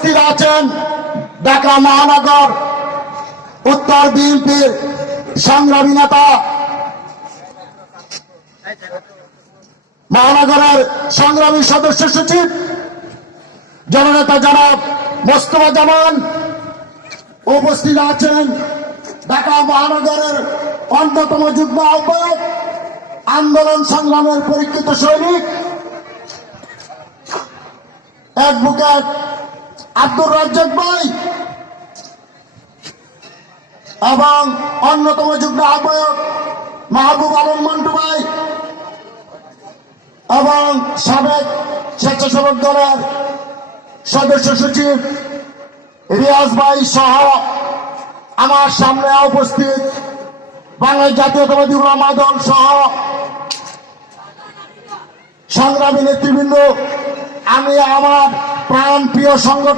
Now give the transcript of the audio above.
উপস্থিত আছেন ঢাকা মহানগর উত্তর বিএনপির সংগ্রামী নেতা, মহানগরের সংগ্রামী সদস্য সচিব জননেতা জনাব মোস্তফা জামান। উপস্থিত আছেন ঢাকা মহানগরের অন্যতম যুগ্ম আহ্বায়ক, আন্দোলন সংগ্রামের পরীক্ষিত সৈনিক অ্যাডভোকেট আব্দুর রাজ্জাক ভাই এবং অন্যতম যুগ্ম আহ্বায়ক মাহবুব আলম মন্টু ভাই এবং সাবেক স্বেচ্ছাসেবক দলের সদস্য সচিব রিয়াজ ভাই সহ আমার সামনে উপস্থিত বাংলাদেশ জাতীয়তাবাদী উলামা দল সহ সংগ্রামী নেতৃবৃন্দ, আমি আমার প্রাণ প্রিয় সংগঠন